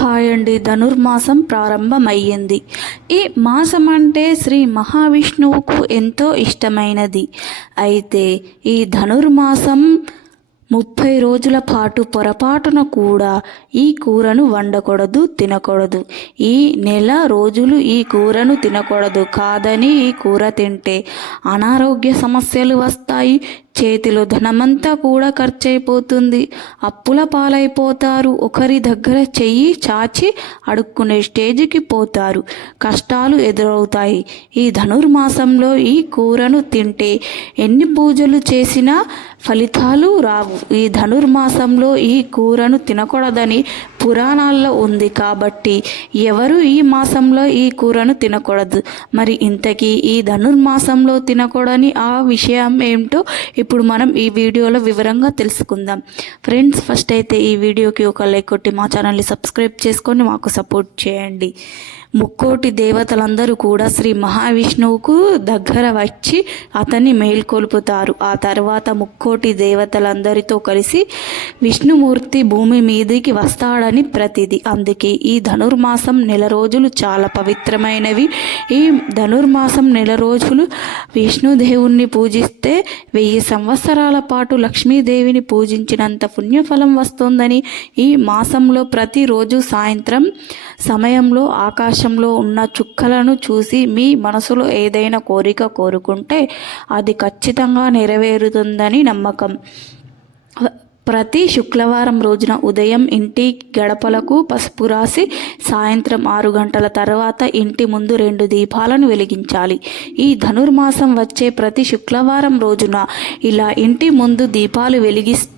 Hi అండి ధనుర్మాసం ప్రారంభమయ్యింది. ఈ మాసం అంటే శ్రీ మహావిష్ణువుకు ఎంతో ఇష్టమైనది. అయితే ఈ ధనుర్మాసం ముప్పై రోజుల పాటు పొరపాటున కూడా ఈ కూరను వండకూడదు తినకూడదు. ఈ నెల రోజులు ఈ కూరను తినకూడదు. కాదని ఈ కూర తింటే అనారోగ్య సమస్యలు వస్తాయి. చేతిలో ధనమంతా కూడా ఖర్చయిపోతుంది అప్పుల పాలైపోతారు. ఒకరి దగ్గర చెయ్యి చాచి అడుక్కునే స్టేజ్కి పోతారు. కష్టాలు ఎదురవుతాయి. ఈ ధనుర్మాసంలో ఈ కూరను తింటే ఎన్ని పూజలు చేసినా ఫలితాలు రావు. ఈ ధనుర్మాసంలో ఈ కూరను తినకూడదని పురాణాల్లో ఉంది కాబట్టి ఎవరు ఈ మాసంలో ఈ కూరను తినకూడదు. మరి ఇంతకీ ఈ ధనుర్మాసంలో తినకూడని ఆ విషయం ఏమిటో ఇప్పుడు మనం ఈ వీడియోలో వివరంగా తెలుసుకుందాం. ఫ్రెండ్స్ ఫస్ట్ అయితే ఈ వీడియోకి ఒక లైక్ కొట్టి మా ఛానల్ని సబ్స్క్రైబ్ చేసుకొని మాకు సపోర్ట్ చేయండి. ముక్కోటి దేవతలందరూ కూడా శ్రీ మహావిష్ణువుకు దగ్గర వచ్చి అతన్ని మేల్కొల్పుతారు. ఆ తర్వాత ముక్కోటి దేవతలందరితో కలిసి విష్ణుమూర్తి భూమి మీదకి వస్తాడని ప్రతిది. అందుకే ఈ ధనుర్మాసం నెల రోజులు చాలా పవిత్రమైనవి. ఈ ధనుర్మాసం నెల రోజులు విష్ణుదేవుణ్ణి పూజిస్తే వెయ్యి సంవత్సరాల పాటు లక్ష్మీదేవిని పూజించినంత పుణ్యఫలం వస్తుందని ఈ మాసంలో ప్రతిరోజు సాయంత్రం సమయంలో ఆకాశంలో ఉన్న చుక్కలను చూసి మీ మనసులో ఏదైనా కోరిక కోరుకుంటే అది ఖచ్చితంగా నెరవేరుతుందని నమ్మకం. ప్రతి శుక్రవారం రోజున ఉదయం ఇంటి గడపలకు పసుపు రాసి సాయంత్రం ఆరు గంటల తర్వాత ఇంటి ముందు రెండు దీపాలను వెలిగించాలి. ఈ ధనుర్మాసం వచ్చే ప్రతి శుక్రవారం రోజున ఇలా ఇంటి ముందు దీపాలు వెలిగిస్తూ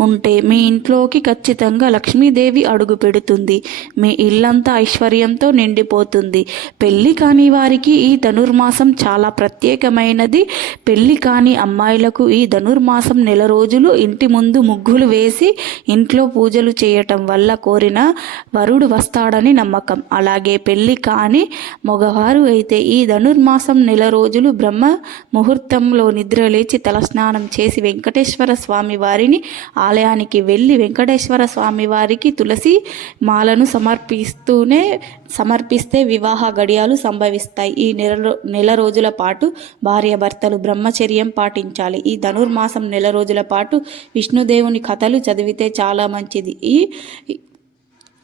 ఉంటే మీ ఇంట్లోకి ఖచ్చితంగా లక్ష్మీదేవి అడుగు పెడుతుంది. మీ ఇల్లంతా ఐశ్వర్యంతో నిండిపోతుంది. పెళ్ళి కాని వారికి ఈ ధనుర్మాసం చాలా ప్రత్యేకమైనది. పెళ్ళి కాని అమ్మాయిలకు ఈ ధనుర్మాసం నెల రోజులు ఇంటి ముందు ముగ్గులు వేసి ఇంట్లో పూజలు చేయటం వల్ల కోరిన వరుడు వస్తాడని నమ్మకం. అలాగే పెళ్ళి కాని మగవారు అయితే ఈ ధనుర్మాసం నెల రోజులు బ్రహ్మ ముహూర్తంలో నిద్రలేచి తలస్నానం చేసి వెంకటేశ్వర స్వామి వారిని ఆలయానికి వెళ్ళి వెంకటేశ్వర స్వామి వారికి తులసి మాలను సమర్పిస్తూనే సమర్పిస్తే వివాహ గడియాలు సంభవిస్తాయి. ఈ నెల నెల రోజుల పాటు భార్యాభర్తలు బ్రహ్మచర్యం పాటించాలి. ఈ ధనుర్మాసం నెల రోజుల పాటు విష్ణుదేవుని కథలు చదివితే చాలా మంచిది. ఈ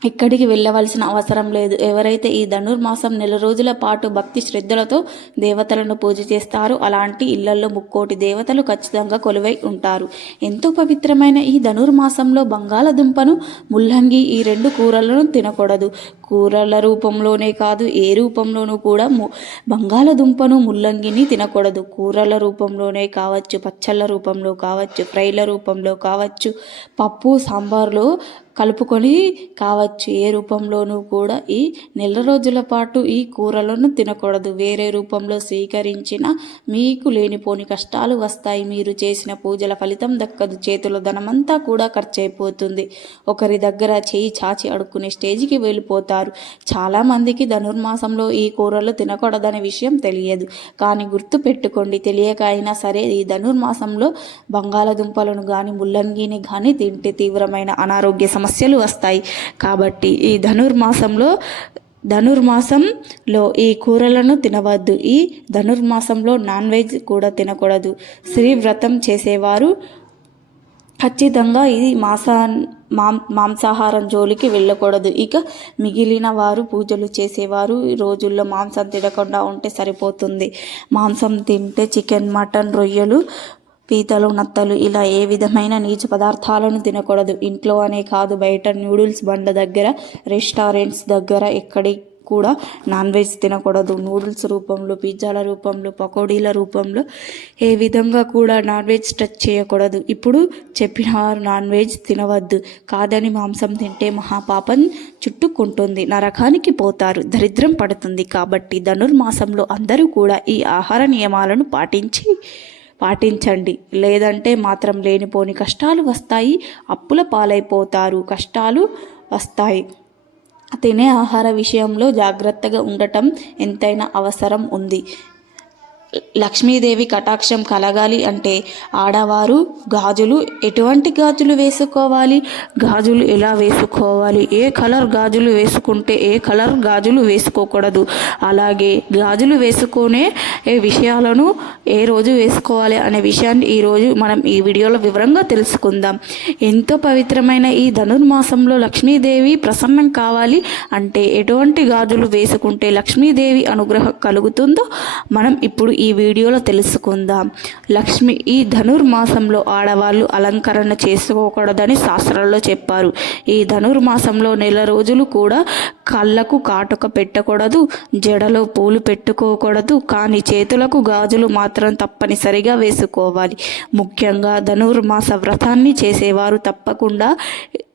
ఎక్కడికి వెళ్ళవలసిన అవసరం లేదు. ఎవరైతే ఈ ధనుర్మాసం నెల రోజుల పాటు భక్తి శ్రద్ధలతో దేవతలను పూజ చేస్తారో అలాంటి ఇళ్ళలో ముక్కోటి దేవతలు ఖచ్చితంగా కొలువై ఉంటారు. ఎంతో పవిత్రమైన ఈ ధనుర్మాసంలో బంగాళదుంపను ముల్లంగి ఈ రెండు కూరలను తినకూడదు. కూరల రూపంలోనే కాదు ఏ రూపంలోనూ కూడా బంగాళదుంపను ముల్లంగిని తినకూడదు. కూరల రూపంలోనే కావచ్చు పచ్చళ్ళ రూపంలో కావచ్చు ఫ్రైల రూపంలో కావచ్చు పప్పు సాంబార్లో కలుపుకొని కావచ్చు. ఏ రూపంలోనూ కూడా ఈ నెల రోజుల పాటు ఈ కూరలను తినకూడదు. వేరే రూపంలో స్వీకరించిన మీకు లేనిపోని కష్టాలు వస్తాయి. మీరు చేసిన పూజల ఫలితం దక్కదు. చేతుల ధనమంతా కూడా ఖర్చు అయిపోతుంది ఒకరి దగ్గర చేయి చాచి అడుక్కునే స్టేజ్కి వెళ్ళిపోతారు. చాలామందికి ధనుర్మాసంలో ఈ కూరలు తినకూడదనే విషయం తెలియదు. కానీ గుర్తు పెట్టుకోండి. తెలియక అయినా సరే ఈ ధనుర్మాసంలో బంగాళదుంపలను కానీ ముల్లంగిని కానీ తింటే తీవ్రమైన అనారోగ్య సమస్యలు వస్తాయి. కాబట్టి ఈ ధనుర్మాసంలో ధనుర్మాసంలో ఈ కూరలను తినవద్దు. ఈ ధనుర్మాసంలో నాన్ వెజ్ కూడా తినకూడదు. స్త్రీ వ్రతం చేసేవారు ఖచ్చితంగా ఈ మాసా మాం మాంసాహారం జోలికి వెళ్ళకూడదు. ఇక మిగిలిన వారు పూజలు చేసేవారు ఈ రోజుల్లో మాంసం తినకుండా ఉంటే సరిపోతుంది. మాంసం తింటే చికెన్ మటన్ రొయ్యలు పీతలు నత్తలు ఇలా ఏ విధమైన నీచు పదార్థాలను తినకూడదు. ఇంట్లో అనే కాదు బయట నూడిల్స్ బండ్ల దగ్గర రెస్టారెంట్స్ దగ్గర ఎక్కడి కూడా నాన్ వెజ్ తినకూడదు. నూడిల్స్ రూపంలో పిజ్జాల రూపంలో పకోడీల రూపంలో ఏ విధంగా కూడా నాన్ వెజ్ టచ్ చేయకూడదు. ఇప్పుడు చెప్పిన వారు నాన్ వెజ్ తినవద్దు. కాదని మాంసం తింటే మహాపాపం చుట్టుకుంటుంది. నరకానికి పోతారు. దరిద్రం పడుతుంది. కాబట్టి ధనుర్మాసంలో అందరూ కూడా ఈ ఆహార నియమాలను పాటించి పాటించండి. లేదంటే మాత్రం లేనిపోని కష్టాలు వస్తాయి అప్పుల పాలైపోతారు. కష్టాలు వస్తాయి. తినే ఆహార విషయంలో జాగ్రత్తగా ఉండటం ఎంతైనా అవసరం ఉంది. లక్ష్మీదేవి కటాక్షం కలగాలి అంటే ఆడవారు గాజులు ఎటువంటి గాజులు వేసుకోవాలి? గాజులు ఎలా వేసుకోవాలి? ఏ కలర్ గాజులు వేసుకుంటే ఏ కలర్ గాజులు వేసుకోకూడదు? అలాగే గాజులు వేసుకునే ఏ విషయాలను ఏ రోజు వేసుకోవాలి అనే విషయాన్ని ఈరోజు మనం ఈ వీడియోలో వివరంగా తెలుసుకుందాం. ఎంతో పవిత్రమైన ఈ ధనుర్మాసంలో లక్ష్మీదేవి ప్రసన్నం కావాలి అంటే ఎటువంటి గాజులు వేసుకుంటే లక్ష్మీదేవి అనుగ్రహం కలుగుతుందో మనం ఇప్పుడు ఈ ఈ వీడియోలో తెలుసుకుందాం. లక్ష్మి ఈ ధనుర్మాసంలో ఆడవాళ్ళు అలంకరణ చేసుకోకూడదని శాస్త్రాల్లో చెప్పారు. ఈ ధనుర్మాసంలో నెల రోజులు కూడా కళ్ళకు కాటుక పెట్టకూడదు జడలో పూలు పెట్టుకోకూడదు కానీ చేతులకు గాజులు మాత్రం తప్పనిసరిగా వేసుకోవాలి. ముఖ్యంగా ధనుర్మాస వ్రతాన్ని చేసేవారు తప్పకుండా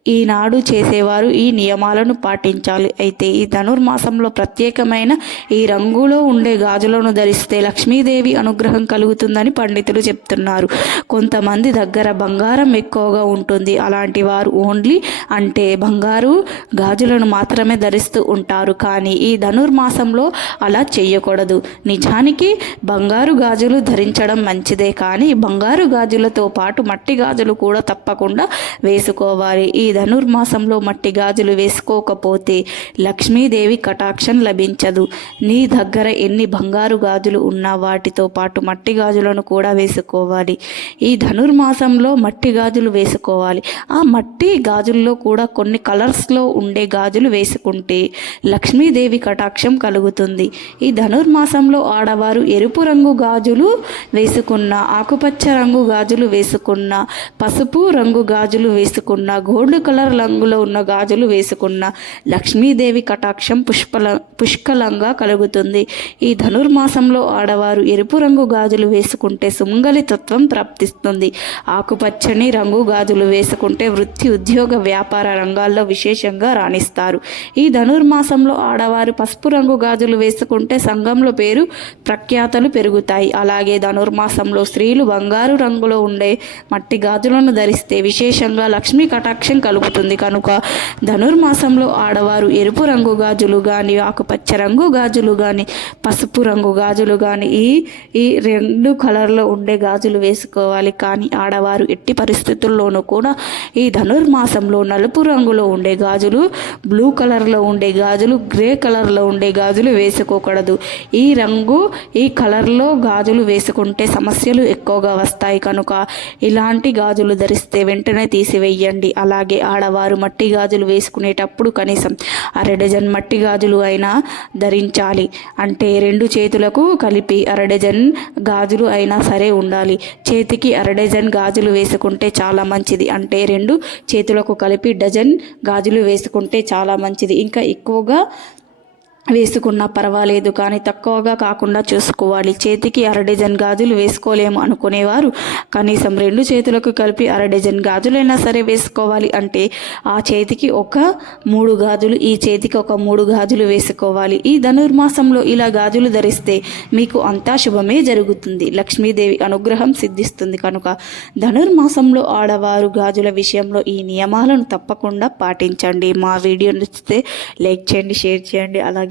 ఈనాడు చేసేవారు ఈ నియమాలను పాటించాలి. అయితే ఈ ధనుర్మాసంలో ప్రత్యేకమైన ఈ రంగులో ఉండే గాజులను ధరిస్తే లక్ష్మీదేవి అనుగ్రహం కలుగుతుందని పండితులు చెప్తున్నారు. కొంతమంది దగ్గర బంగారం ఎక్కువగా ఉంటుంది. అలాంటి వారు ఓన్లీ అంటే బంగారు గాజులను మాత్రమే ధరిస్తూ ఉంటారు. కానీ ఈ ధనుర్మాసంలో అలా చేయకూడదు నిజానికి బంగారు గాజులు ధరించడం మంచిదే. కానీ బంగారు గాజులతో పాటు మట్టి గాజులు కూడా తప్పకుండా వేసుకోవాలి. ఈ ధనుర్మాసంలో మట్టి గాజులు వేసుకోకపోతే లక్ష్మీదేవి కటాక్షం లభించదు. నీ దగ్గర ఎన్ని బంగారు గాజులు ఉన్నా వాటితో పాటు మట్టి గాజులను కూడా వేసుకోవాలి. ఈ ధనుర్మాసంలో మట్టి గాజులు వేసుకోవాలి. ఆ మట్టి గాజుల్లో కూడా కొన్ని కలర్స్లో ఉండే గాజులు వేసుకుంటే లక్ష్మీదేవి కటాక్షం కలుగుతుంది. ఈ ధనుర్మాసంలో ఆడవారు ఎరుపు రంగు గాజులు వేసుకున్న ఆకుపచ్చ రంగు గాజులు వేసుకున్న పసుపు రంగు గాజులు వేసుకున్న గోల్డ్ కలర్ రంగులో ఉన్న గాజులు వేసుకున్న లక్ష్మీదేవి కటాక్షం పుష్పల పుష్కలంగా కలుగుతుంది. ఈ ధనుర్మాసంలో ఆడవారు ఎరుపు రంగు గాజులు వేసుకుంటే సుమంగలి తత్వం ప్రాప్తిస్తుంది. ఆకుపచ్చని రంగు గాజులు వేసుకుంటే వృత్తి ఉద్యోగ వ్యాపార రంగాల్లో విశేషంగా రాణిస్తారు. ఈ ధనుర్మాసంలో ఆడవారు పసుపు రంగు గాజులు వేసుకుంటే సంఘంలో పేరు ప్రఖ్యాతలు పెరుగుతాయి. అలాగే ధనుర్మాసంలో స్త్రీలు బంగారు రంగులో ఉండే మట్టి గాజులను ధరిస్తే విశేషంగా లక్ష్మీ కటాక్షం కలుగుతుంది. కనుక ధనుర్మాసంలో ఆడవారు ఎరుపు రంగు గాజులు కానీ ఆకుపచ్చ రంగు గాజులు కానీ పసుపు రంగు గాజులు కానీ ఈ ఈ రెండు కలర్లో ఉండే గాజులు వేసుకోవాలి. కానీ ఆడవారు ఎట్టి పరిస్థితుల్లోనూ కూడా ఈ ధనుర్మాసంలో నలుపు రంగులో ఉండే గాజులు బ్లూ కలర్లో ఉండే గాజులు గ్రే కలర్లో ఉండే గాజులు వేసుకోకూడదు. ఈ రంగు ఈ కలర్లో గాజులు వేసుకుంటే సమస్యలు ఎక్కువగా వస్తాయి. కనుక ఇలాంటి గాజులు ధరిస్తే వెంటనే తీసివేయండి. అలాగే ఆడవారు మట్టి గాజులు వేసుకునేటప్పుడు కనీసం అర డజన్ మట్టి గాజులు అయినా ధరించాలి. అంటే రెండు చేతులకు కలిపి అర డజన్ గాజులు అయినా సరే ఉండాలి. చేతికి అర డజన్ గాజులు వేసుకుంటే చాలా మంచిది. అంటే రెండు చేతులకు కలిపి డజన్ గాజులు వేసుకుంటే చాలా మంచిది. ఇంకా ఎక్కువగా వేసుకున్నా పర్వాలేదు కానీ తక్కువగా కాకుండా చూసుకోవాలి. చేతికి అర డజన్ గాజులు వేసుకోలేము అనుకునేవారు. కనీసం రెండు చేతులకు కలిపి అర డజన్ గాజులైనా సరే వేసుకోవాలి అంటే ఆ చేతికి ఒక మూడు గాజులు ఈ చేతికి ఒక మూడు గాజులు వేసుకోవాలి. ఈ ధనుర్మాసంలో ఇలా గాజులు ధరిస్తే మీకు అంతా శుభమే జరుగుతుంది. లక్ష్మీదేవి అనుగ్రహం సిద్ధిస్తుంది కనుక ధనుర్మాసంలో ఆడవారు గాజుల విషయంలో ఈ నియమాలను తప్పకుండా పాటించండి. మా వీడియో నచ్చితే లైక్ చేయండి షేర్ చేయండి అలాగే